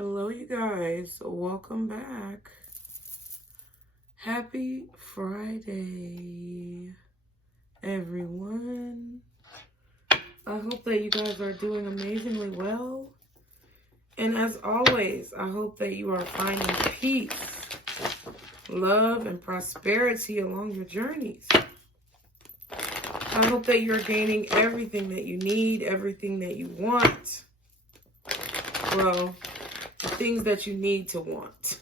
Hello, you guys. Welcome back. Happy Friday, everyone. I hope that you guys are doing amazingly well. And as always, I hope that you are finding peace, love, and prosperity along your journeys. I hope that you're gaining everything that you need, everything that you want. Well, the things that you need to want.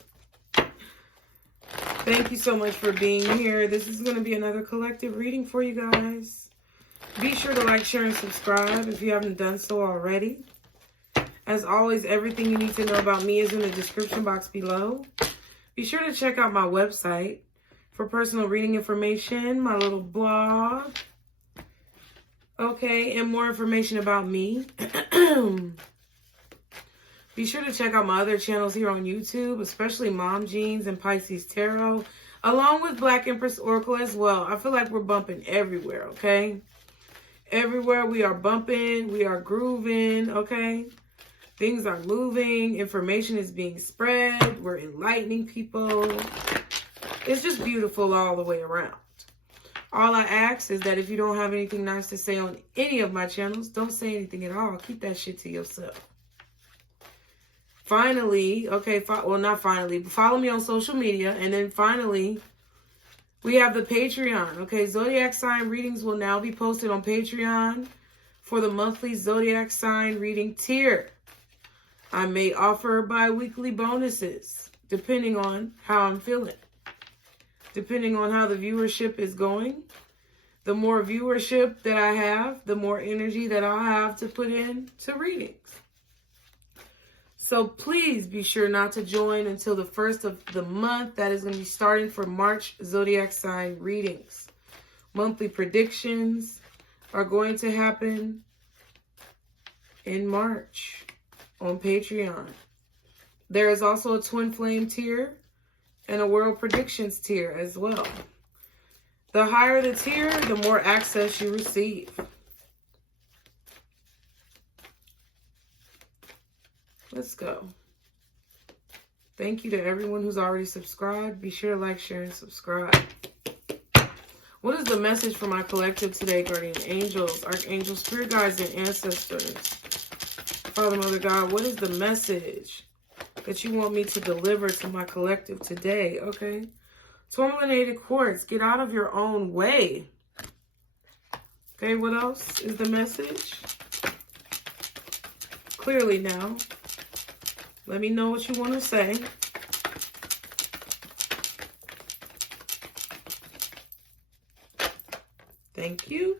Thank you so much for being here. This is going to be another collective reading for you guys. Be sure to like, share, and subscribe if you haven't done so already. As always, everything you need to know about me is in the description box below. Be sure to check out my website for personal reading information, my little blog. Okay, and more information about me. Be sure to check out my other channels here on YouTube, especially Mom Jeans and Pisces Tarot, along with Black Empress Oracle as well. I feel like we're bumping everywhere, okay? Everywhere we are bumping, we are grooving, okay? Things are moving, information is being spread, we're enlightening people. It's just beautiful all the way around. All I ask is that if you don't have anything nice to say on any of my channels, don't say anything at all. Keep that shit to yourself. Finally, okay, well, not finally, but follow me on social media. And then finally, we have the Patreon. Okay, zodiac sign readings will now be posted on Patreon for the monthly zodiac sign reading tier. I may offer bi-weekly bonuses, depending on how I'm feeling. Depending on how the viewership is going. The more viewership that I have, the more energy that I'll have to put in to readings. So please be sure not to join until the first of the month. That is going to be starting for March zodiac sign readings. Monthly predictions are going to happen in March on Patreon. There is also a twin flame tier and a world predictions tier as well. The higher the tier, the more access you receive. Let's go. Thank you to everyone who's already subscribed. Be sure to like, share, and subscribe. What is the message for my collective today, guardian angels, archangels, spirit guides, and ancestors? Father, Mother, God, what is the message that you want me to deliver to my collective today? Okay. Tourmalinated quartz, get out of your own way. Okay, what else is the message? Clearly now. Let me know what you want to say. Thank you.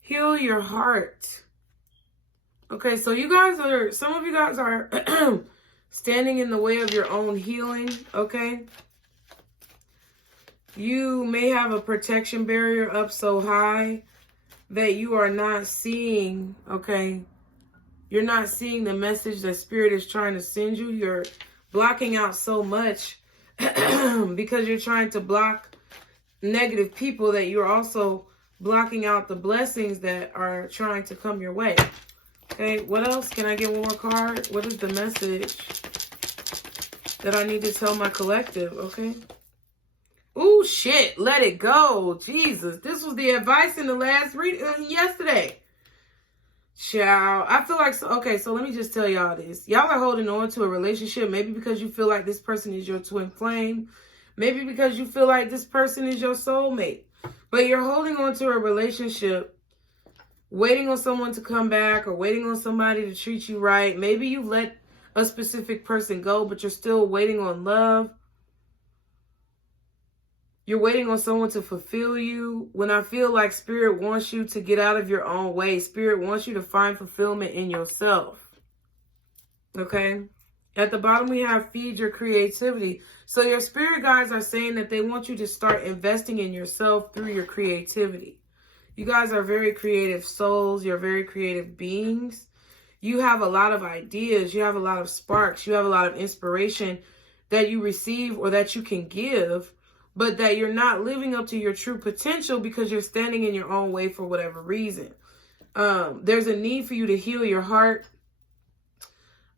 Heal your heart. Okay, so you guys are, some of you guys are standing in the way of your own healing, okay? You may have a protection barrier up so high that you are not seeing, okay? You're not seeing the message that Spirit is trying to send you. You're blocking out so much because you're trying to block negative people that you're also blocking out the blessings that are trying to come your way. Okay, what else? Can I get one more card? What is the message that I need to tell my collective? Okay. Oh, shit. Let it go. Jesus. This was the advice in the last reading yesterday. Ciao. I feel like, okay, so let me just tell y'all this. Y'all are holding on to a relationship, maybe because you feel like this person is your twin flame. Maybe because you feel like this person is your soulmate. But you're holding on to a relationship, waiting on someone to come back or waiting on somebody to treat you right. Maybe you let a specific person go, but you're still waiting on love. You're waiting on someone to fulfill you. When I feel like Spirit wants you to get out of your own way. Spirit wants you to find fulfillment in yourself. Okay? At the bottom, we have feed your creativity. So your spirit guides are saying that they want you to start investing in yourself through your creativity. You guys are very creative souls. You're very creative beings. You have a lot of ideas. You have a lot of sparks. You have a lot of inspiration that you receive or that you can give, but that you're not living up to your true potential because you're standing in your own way for whatever reason. There's a need for you to heal your heart.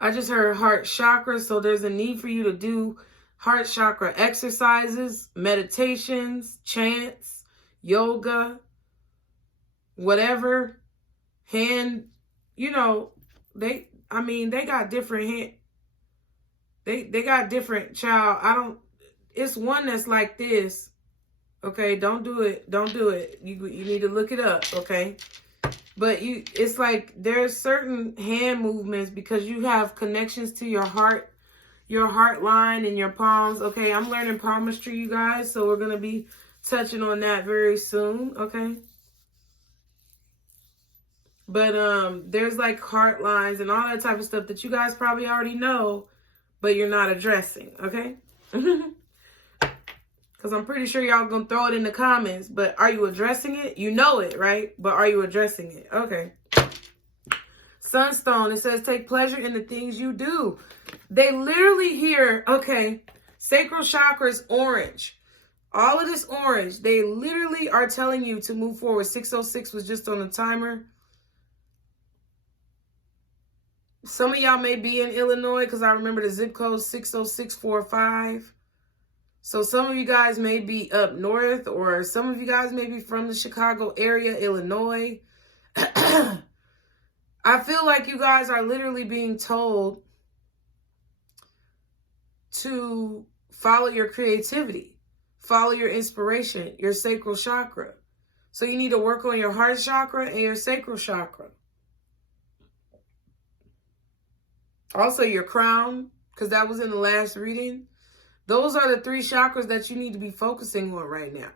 I just heard heart chakra, so there's a need for you to do heart chakra exercises, meditations, chants, yoga, whatever. Hand, you know, they got different hand. They got different, child. It's one that's like this. Okay, don't do it. Don't do it. You need to look it up, okay? But it's like there's certain hand movements because you have connections to your heart line and your palms. Okay, I'm learning palmistry, you guys, so we're going to be touching on that very soon, okay? But there's like heart lines and all that type of stuff that you guys probably already know, but you're not addressing, okay? Because I'm pretty sure y'all gonna throw it in the comments, but are you addressing it? You know it, right? But are you addressing it? Okay. Sunstone, it says, take pleasure in the things you do. They literally here, okay, Sacral Chakra is orange. All of this orange, they literally are telling you to move forward. 606 was just on the timer. Some of y'all may be in Illinois because I remember the zip code 60645. So some of you guys may be up north, or some of you guys may be from the Chicago area, Illinois. I feel like you guys are literally being told to follow your creativity, follow your inspiration, your sacral chakra. So you need to work on your heart chakra and your sacral chakra. Also your crown, because that was in the last reading. Those are the 3 chakras that you need to be focusing on right now.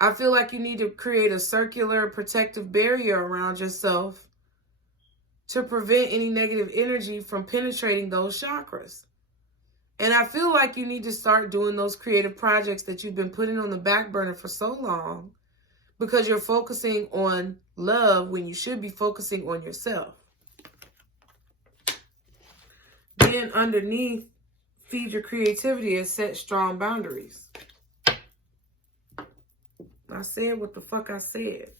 I feel like you need to create a circular protective barrier around yourself to prevent any negative energy from penetrating those chakras. And I feel like you need to start doing those creative projects that you've been putting on the back burner for so long because you're focusing on love when you should be focusing on yourself. Then underneath, feed your creativity and set strong boundaries. I said what the fuck I said.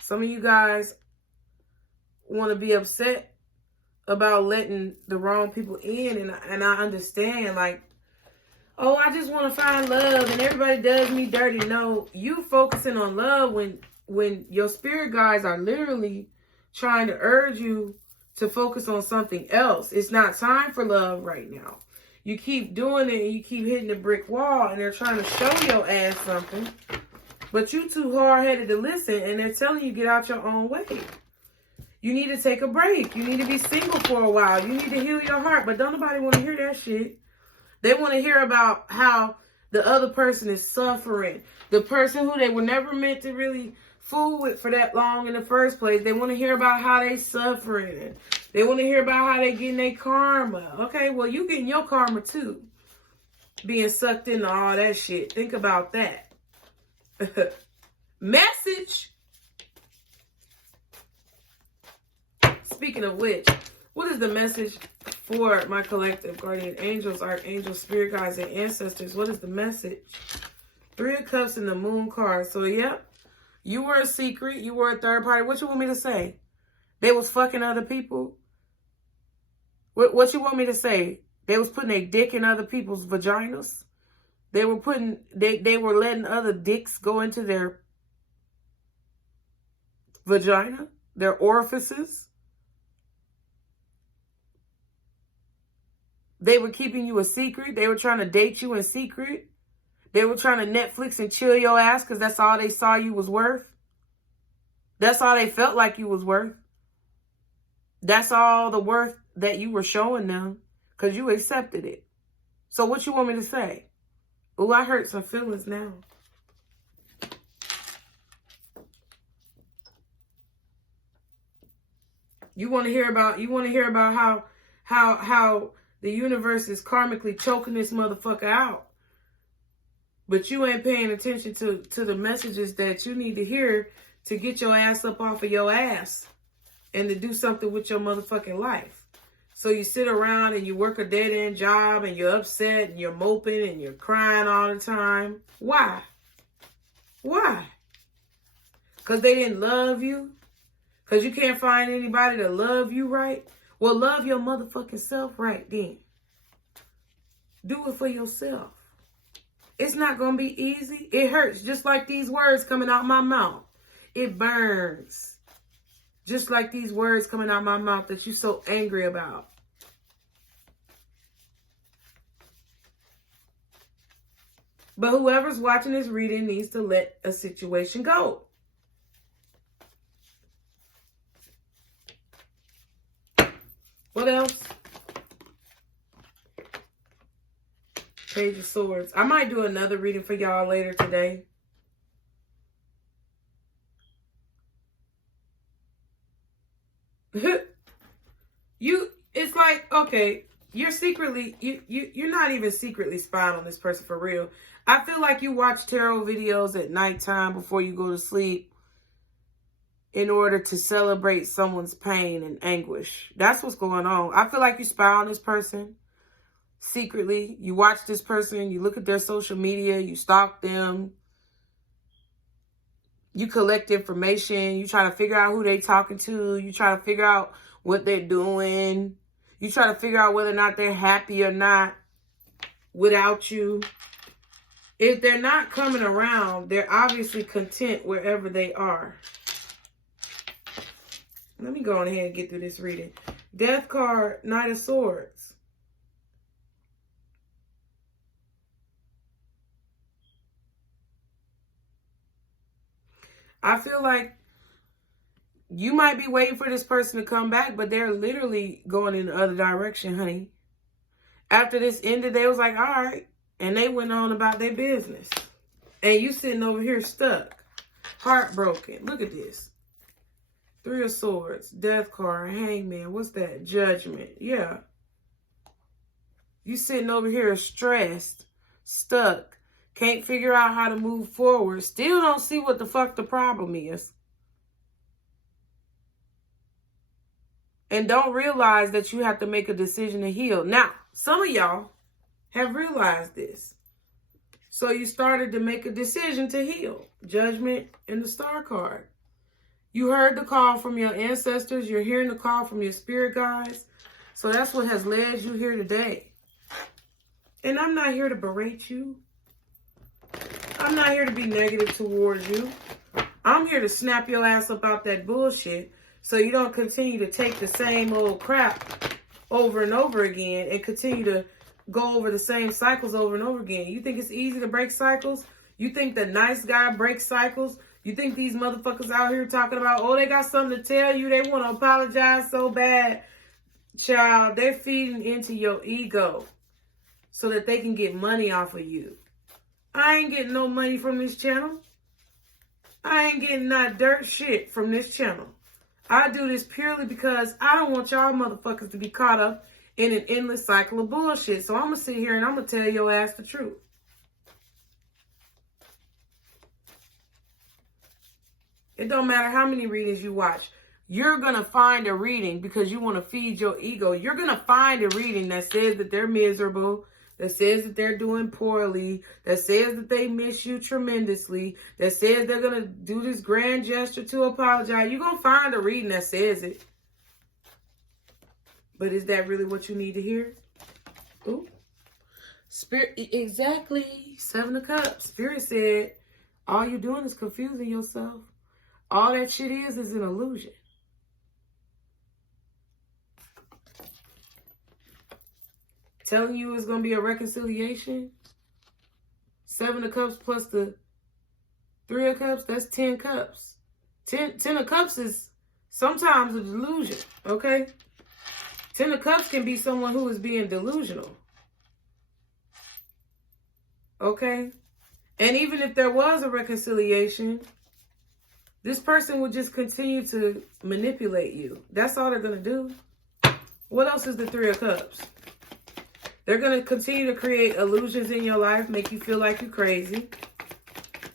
Some of you guys want to be upset about letting the wrong people in, and I understand, like, oh, I just want to find love and everybody does me dirty. No, you focusing on love when your spirit guides are literally trying to urge you to focus on something else. It's not time for love right now. You keep doing it and you keep hitting the brick wall and they're trying to show your ass something, but you too hard-headed to listen and they're telling you get out your own way. You need to take a break. You need to be single for a while. You need to heal your heart, but don't nobody want to hear that shit. They want to hear about how the other person is suffering. The person who they were never meant to really fool with for that long in the first place. They want to hear about how they suffering. They want to hear about how they getting their karma. Okay, well, you getting your karma too. Being sucked into all that shit. Think about that. Message. Speaking of which, what is the message for my collective guardian angels, archangels, spirit guides, and ancestors? What is the message? 3 of Cups and the Moon card. So, yep. You were a secret. You were a third party. What you want me to say? They was fucking other people? What you want me to say? They was putting a dick in other people's vaginas? They were putting, they were letting other dicks go into their vagina? Their orifices? They were keeping you a secret? They were trying to date you in secret? They were trying to Netflix and chill your ass because that's all they saw you was worth. That's all they felt like you was worth. That's all the worth that you were showing them because you accepted it. So what you want me to say? Oh, I hurt some feelings now. You want to hear about how the universe is karmically choking this motherfucker out. But you ain't paying attention to the messages that you need to hear to get your ass up off of your ass and to do something with your motherfucking life. So you sit around and you work a dead-end job and you're upset and you're moping and you're crying all the time. Why? Why? Because they didn't love you? Because you can't find anybody to love you right. Well, love your motherfucking self right then. Do it for yourself. It's not going to be easy. It hurts just like these words coming out my mouth. It burns. Just like these words coming out my mouth that you're so angry about. But whoever's watching this reading needs to let a situation go. What else? Page of Swords. I might do another reading for y'all later today. It's like, okay, you're secretly, you're not even secretly spying on this person for real. I feel like you watch tarot videos at nighttime before you go to sleep in order to celebrate someone's pain and anguish. That's what's going on. I feel like you spy on this person secretly. You watch this person, you look at their social media, you stalk them, you collect information, you try to figure out who they talking to, you try to figure out what they're doing, you try to figure out whether or not they're happy or not without you. If they're not coming around, they're obviously content wherever they are. Let me go on ahead and get through this reading. Death card, Knight of Swords. I feel like you might be waiting for this person to come back, but they're literally going in the other direction, honey. After this ended, they was like, all right. And they went on about their business. And you sitting over here stuck, heartbroken. Look at this. Three of Swords, Death card, Hangman. What's that? Judgment. Yeah. You sitting over here stressed, stuck, can't figure out how to move forward. Still don't see what the fuck the problem is. And don't realize that you have to make a decision to heal. Now, some of y'all have realized this. So you started to make a decision to heal. Judgment and the Star card. You heard the call from your ancestors. You're hearing the call from your spirit guides. So that's what has led you here today. And I'm not here to berate you. I'm not here to be negative towards you. I'm here to snap your ass up out that bullshit so you don't continue to take the same old crap over and over again and continue to go over the same cycles over and over again. You think it's easy to break cycles? You think the nice guy breaks cycles? You think these motherfuckers out here talking about, oh, they got something to tell you, they want to apologize so bad? Child, they're feeding into your ego so that they can get money off of you. I ain't getting no money from this channel. I ain't getting not dirt shit from this channel. I do this purely because I don't want y'all motherfuckers to be caught up in an endless cycle of bullshit. So I'm going to sit here and I'm going to tell your ass the truth. It don't matter how many readings you watch. You're going to find a reading because you want to feed your ego. You're going to find a reading that says that they're miserable, that says that they're doing poorly, that says that they miss you tremendously, that says they're going to do this grand gesture to apologize. You're going to find a reading that says it. But is that really what you need to hear? Ooh. Spirit, exactly. 7 of Cups. Spirit said, all you're doing is confusing yourself. All that shit is an illusion. Telling you it's going to be a reconciliation. 7 of Cups plus the 3 of Cups, that's 10 cups. 10 of Cups is sometimes a delusion, okay? 10 of Cups can be someone who is being delusional. Okay? And even if there was a reconciliation, this person would just continue to manipulate you. That's all they're going to do. What else is the 3 of Cups? They're going to continue to create illusions in your life, make you feel like you're crazy.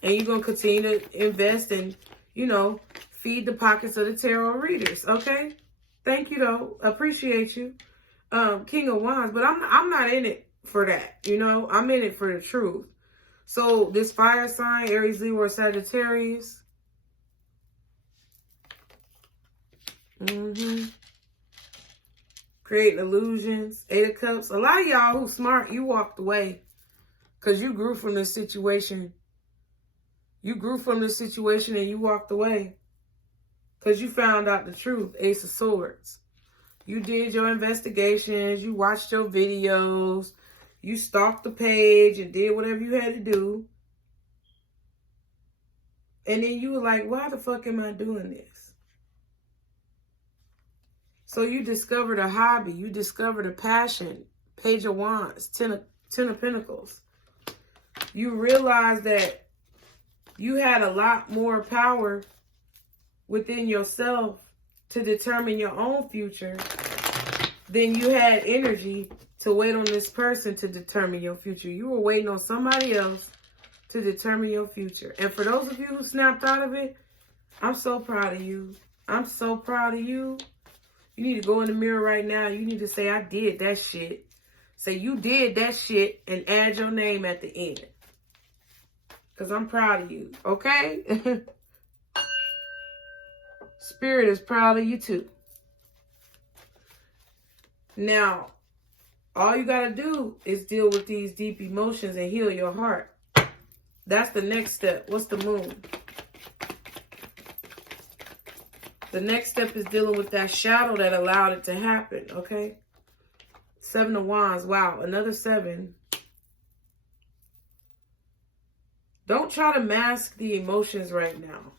And you're going to continue to invest and, you know, feed the pockets of the tarot readers. Okay? Thank you, though. Appreciate you. King of Wands. But I'm not in it for that. You know, I'm in it for the truth. So this fire sign, Aries, Leo, or Sagittarius, Creating illusions. 8 of Cups. A lot of y'all who smart, you walked away. Because you grew from this situation. You grew from this situation and you walked away. Because you found out the truth. Ace of Swords. You did your investigations. You watched your videos. You stalked the page and did whatever you had to do. And then you were like, why the fuck am I doing this? So you discovered a hobby. You discovered a passion. Page of Wands. Ten of Pentacles. You realized that you had a lot more power within yourself to determine your own future than you had energy to wait on this person to determine your future. You were waiting on somebody else to determine your future. And for those of you who snapped out of it, I'm so proud of you. I'm so proud of you. You need to go in the mirror right now. You need to say, I did that shit. Say, you did that shit and add your name at the end. Because I'm proud of you. Okay? Spirit is proud of you too. Now, all you got to do is deal with these deep emotions and heal your heart. That's the next step. What's the Moon? The next step is dealing with that shadow that allowed it to happen, okay? 7 of Wands. Wow, another 7. Don't try to mask the emotions right now.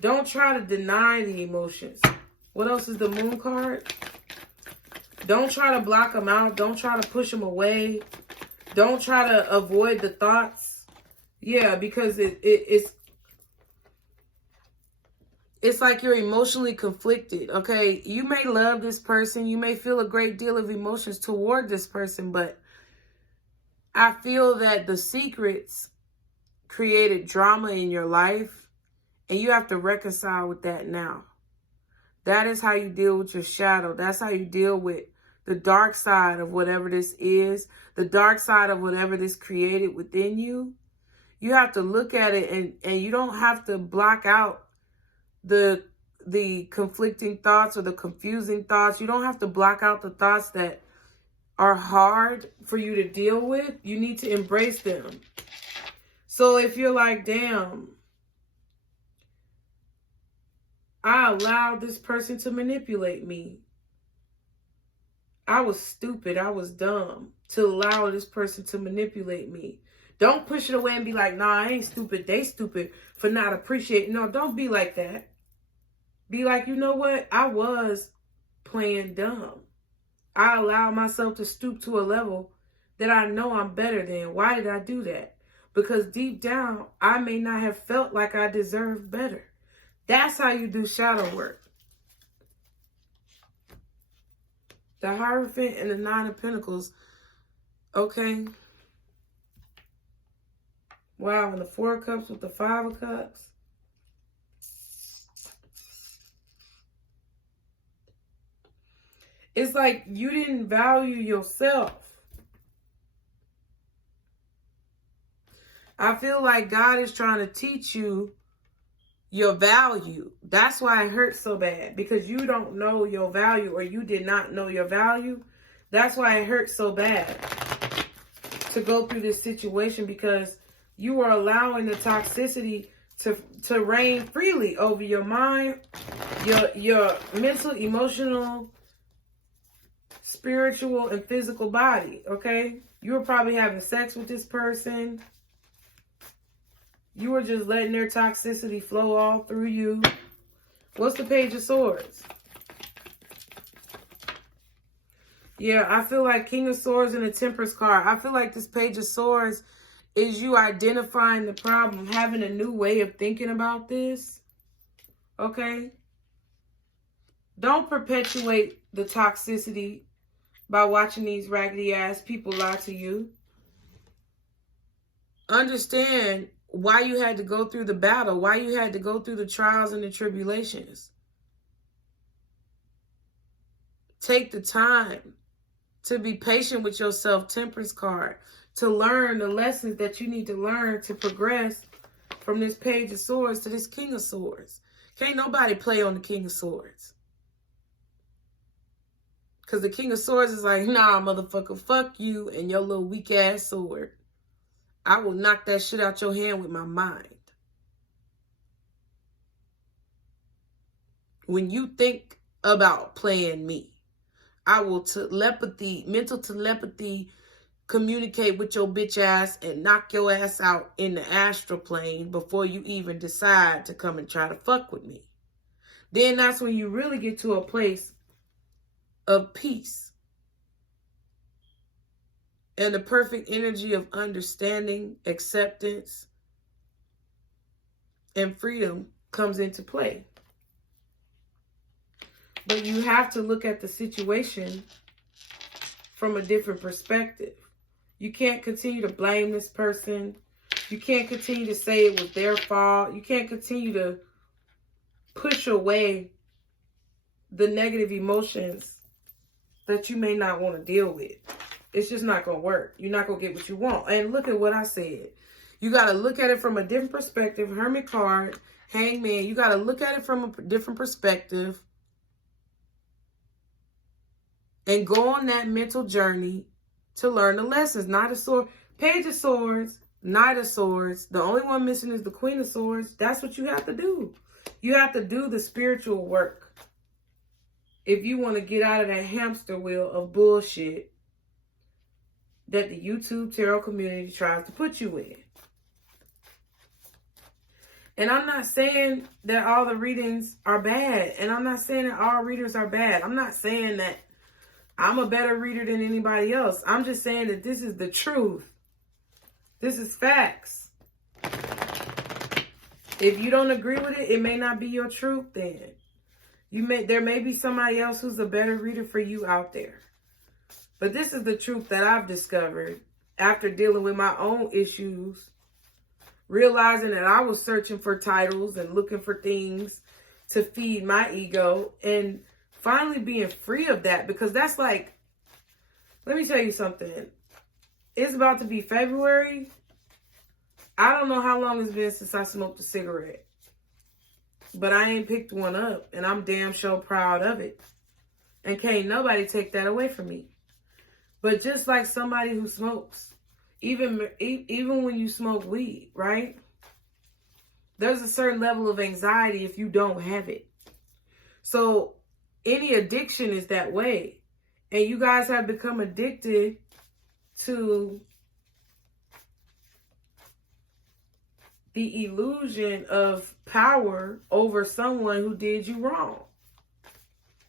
Don't try to deny the emotions. What else is the Moon card? Don't try to block them out. Don't try to push them away. Don't try to avoid the thoughts. Yeah, because it's like you're emotionally conflicted, okay? You may love this person. You may feel a great deal of emotions toward this person, but I feel that the secrets created drama in your life, and you have to reconcile with that now. That is how you deal with your shadow. That's how you deal with the dark side of whatever this is, the dark side of whatever this created within you. You have to look at it, and you don't have to block out the conflicting thoughts or the confusing thoughts. You don't have to block out the thoughts that are hard for you to deal with. You need to embrace them. So if you're like, damn, I allowed this person to manipulate me. I was stupid. I was dumb to allow this person to manipulate me. Don't push it away and be like, nah, I ain't stupid. They stupid for not appreciating. No, don't be like that. Be like, you know what? I was playing dumb. I allowed myself to stoop to a level that I know I'm better than. Why did I do that? Because deep down, I may not have felt like I deserved better. That's how you do shadow work. The Hierophant and the 9 of Pentacles. Okay. Wow, and the 4 of Cups with the 5 of Cups. It's like you didn't value yourself. I feel like God is trying to teach you your value. That's why it hurts so bad. Because you don't know your value, or you did not know your value. That's why it hurts so bad to go through this situation, because you are allowing the toxicity to reign freely over your mind, your mental, emotional, spiritual, and physical body, okay? You were probably having sex with this person. You were just letting their toxicity flow all through you. What's the Page of Swords? Yeah, I feel like King of Swords and the Temperance card. I feel like this Page of Swords is you identifying the problem, having a new way of thinking about this. Okay? Don't perpetuate the toxicity by watching these raggedy ass people lie to you. Understand why you had to go through the battle, why you had to go through the trials and the tribulations. Take the time to be patient with yourself, Temperance card, to learn the lessons that you need to learn to progress from this Page of Swords to this King of Swords. Can't nobody play on the King of Swords. Because the King of Swords is like, nah, motherfucker, fuck you and your little weak ass sword. I will knock that shit out your hand with my mind. When you think about playing me, I will mental telepathy, communicate with your bitch ass and knock your ass out in the astral plane before you even decide to come and try to fuck with me. Then that's when you really get to a place of peace. And the perfect energy of understanding, acceptance, and freedom comes into play. But you have to look at the situation from a different perspective. You can't continue to blame this person. You can't continue to say it was their fault. You can't continue to push away the negative emotions that you may not want to deal with. It's just not going to work. You're not going to get what you want. And look at what I said. You got to look at it from a different perspective. Hermit card, Hangman. You got to look at it from a different perspective. And go on that mental journey to learn the lessons. Knight of Swords, Page of Swords, Knight of Swords. The only one missing is the Queen of Swords. That's what you have to do. You have to do the spiritual work. If you want to get out of that hamster wheel of bullshit that the YouTube tarot community tries to put you in. And I'm not saying that all the readings are bad. And I'm not saying that all readers are bad. I'm not saying that I'm a better reader than anybody else. I'm just saying that this is the truth. This is facts. If you don't agree with it, it may not be your truth then. There may be somebody else who's a better reader for you out there. But this is the truth that I've discovered after dealing with my own issues, realizing that I was searching for titles and looking for things to feed my ego, and finally being free of that, because that's like, let me tell you something. It's about to be February. I don't know how long it's been since I smoked a cigarette, but I ain't picked one up, and I'm damn sure proud of it. And can't nobody take that away from me. But just like somebody who smokes, even when you smoke weed, right? There's a certain level of anxiety if you don't have it. So any addiction is that way. And you guys have become addicted to the illusion of power over someone who did you wrong.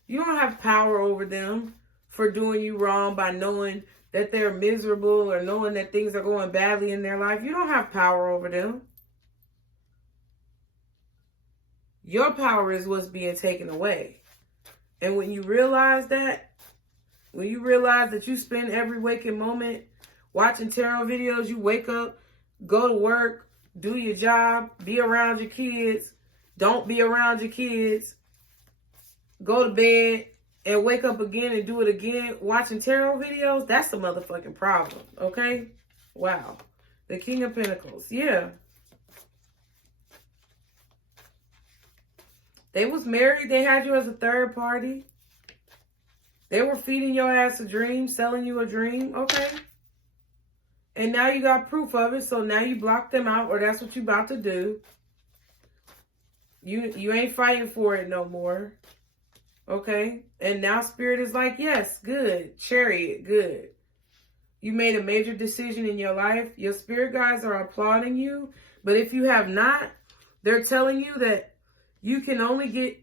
You don't have power over them for doing you wrong by knowing that they're miserable or knowing that things are going badly in their life. You don't have power over them. Your power is what's being taken away. And when you realize that, when you realize that you spend every waking moment watching tarot videos, you wake up, go to work, do your job, be around your kids, don't be around your kids, go to bed, and wake up again and do it again watching tarot videos, that's a motherfucking problem, okay? Wow. The King of Pentacles, yeah. They was married, they had you as a third party. They were feeding your ass a dream, selling you a dream, okay? And now you got proof of it, so now you block them out, or that's what you about to do. You ain't fighting for it no more. Okay? And now Spirit is like, yes, good. Chariot, good. You made a major decision in your life. Your spirit guides are applauding you. But if you have not, they're telling you that you can only get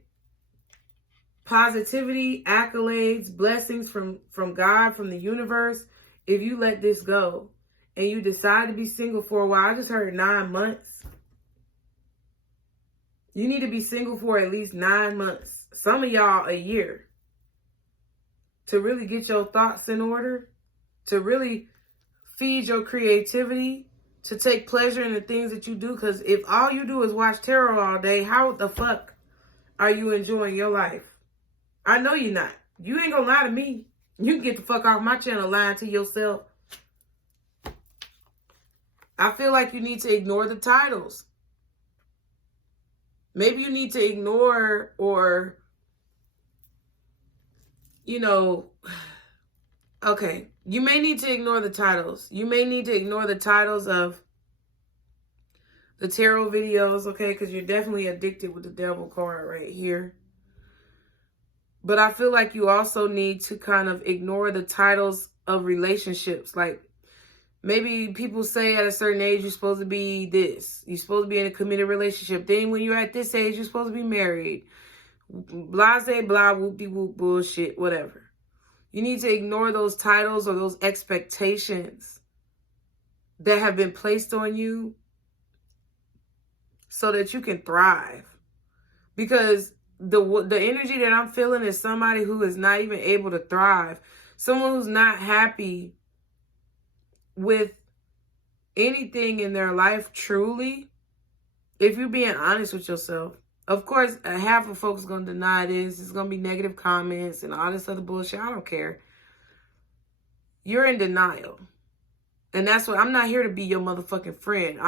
positivity, accolades, blessings from God, from the universe, if you let this go. And you decide to be single for a while. I just heard 9 months. You need to be single for at least 9 months. Some of y'all a year. To really get your thoughts in order. To really feed your creativity. To take pleasure in the things that you do. Because if all you do is watch tarot all day, how the fuck are you enjoying your life? I know you're not. You ain't gonna lie to me. You can get the fuck off my channel lying to yourself. I feel like you need to ignore the titles. Maybe you need to ignore or you know, okay, you may need to ignore the titles. You may need to ignore the titles of the tarot videos, okay, because you're definitely addicted with the devil card right here. But I feel like you also need to kind of ignore the titles of relationships. Like, maybe people say at a certain age, you're supposed to be this. You're supposed to be in a committed relationship. Then when you're at this age, you're supposed to be married. Blase, blah, whoop-de-whoop, bullshit, whatever. You need to ignore those titles or those expectations that have been placed on you so that you can thrive. Because the energy that I'm feeling is somebody who is not even able to thrive. Someone who's not happy with anything in their life truly. If you're being honest with yourself. Of course, half of folks going to deny this. It's going to be negative comments and all this other bullshit. I don't care. You're in denial. And that's what, I'm not here to be your motherfucking friend.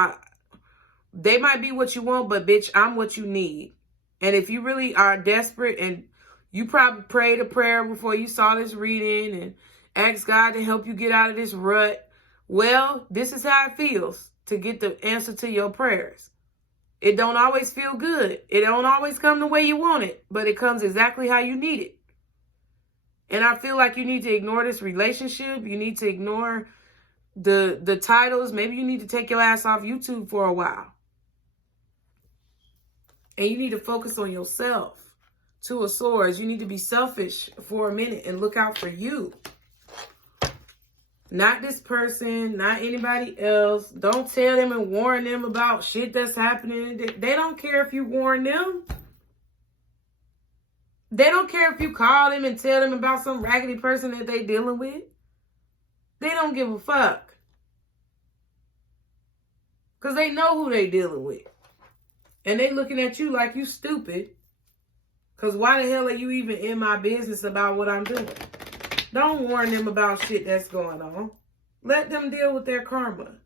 They might be what you want, but bitch, I'm what you need. And if you really are desperate and you probably prayed a prayer before you saw this reading and asked God to help you get out of this rut, well, this is how it feels to get the answer to your prayers. It don't always feel good. It don't always come the way you want it, but it comes exactly how you need it. And I feel like you need to ignore this relationship. You need to ignore the titles. Maybe you need to take your ass off YouTube for a while. And you need to focus on yourself. Two of Swords. You need to be selfish for a minute and look out for you. Not this person, not anybody else. Don't tell them and warn them about shit that's happening. They don't care if you warn them. They don't care if you call them and tell them about some raggedy person that they dealing with. They don't give a fuck. Because they know who they dealing with. And they looking at you like you stupid. Because why the hell are you even in my business about what I'm doing? Don't warn them about shit that's going on. Let them deal with their karma.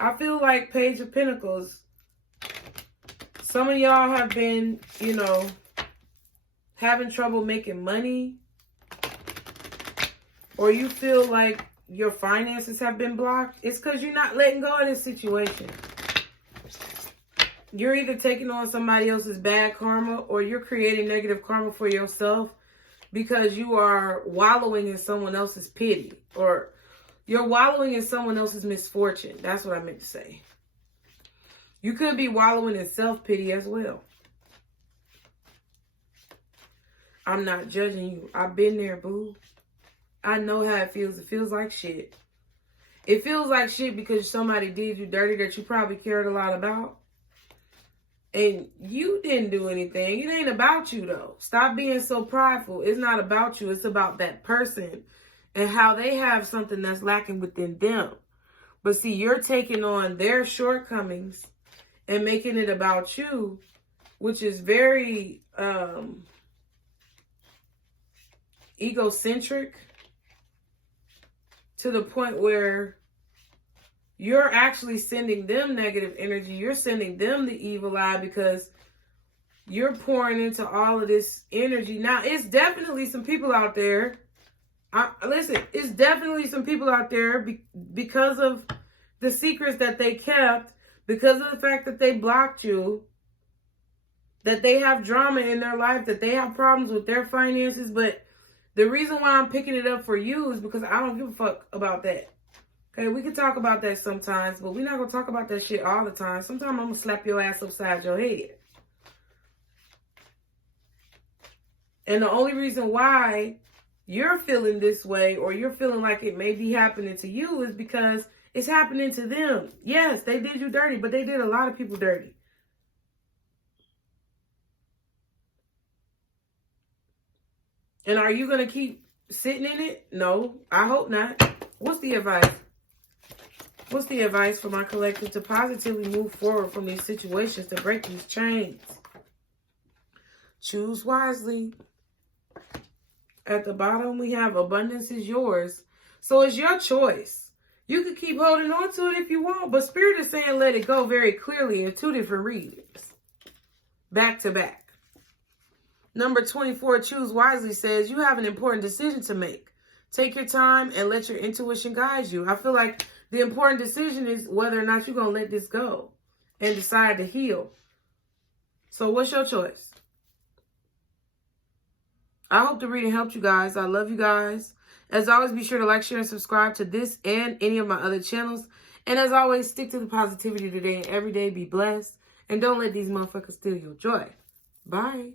I feel like Page of Pentacles. Some of y'all have been, you know, having trouble making money. Or you feel like your finances have been blocked. It's because you're not letting go of this situation. You're either taking on somebody else's bad karma or you're creating negative karma for yourself because you are wallowing in someone else's pity or you're wallowing in someone else's misfortune. That's what I meant to say. You could be wallowing in self-pity as well. I'm not judging you. I've been there, boo. I know how it feels. It feels like shit. It feels like shit because somebody did you dirty that you probably cared a lot about. And you didn't do anything. It ain't about you, though. Stop being so prideful. It's not about you. It's about that person and how they have something that's lacking within them. But see, you're taking on their shortcomings and making it about you, which is very egocentric to the point where you're actually sending them negative energy. You're sending them the evil eye because you're pouring into all of this energy. Now, it's definitely some people out there. Listen, it's definitely some people out there because of the secrets that they kept, because of the fact that they blocked you, that they have drama in their life, that they have problems with their finances. But the reason why I'm picking it up for you is because I don't give a fuck about that. Okay, we can talk about that sometimes, but we're not going to talk about that shit all the time. Sometimes I'm going to slap your ass upside your head. And the only reason why you're feeling this way or you're feeling like it may be happening to you is because it's happening to them. Yes, they did you dirty, but they did a lot of people dirty. And are you going to keep sitting in it? No, I hope not. What's the advice? What's the advice for my collective to positively move forward from these situations, to break these chains? Choose wisely. At the bottom, we have abundance is yours. So it's your choice. You can keep holding on to it if you want, but Spirit is saying let it go very clearly in two different readings. Back to back. Number 24, choose wisely, says you have an important decision to make. Take your time and let your intuition guide you. I feel like the important decision is whether or not you're going to let this go and decide to heal. So what's your choice? I hope the reading helped you guys. I love you guys. As always, be sure to like, share, and subscribe to this and any of my other channels. And as always, stick to the positivity today and every day. Be blessed. And don't let these motherfuckers steal your joy. Bye.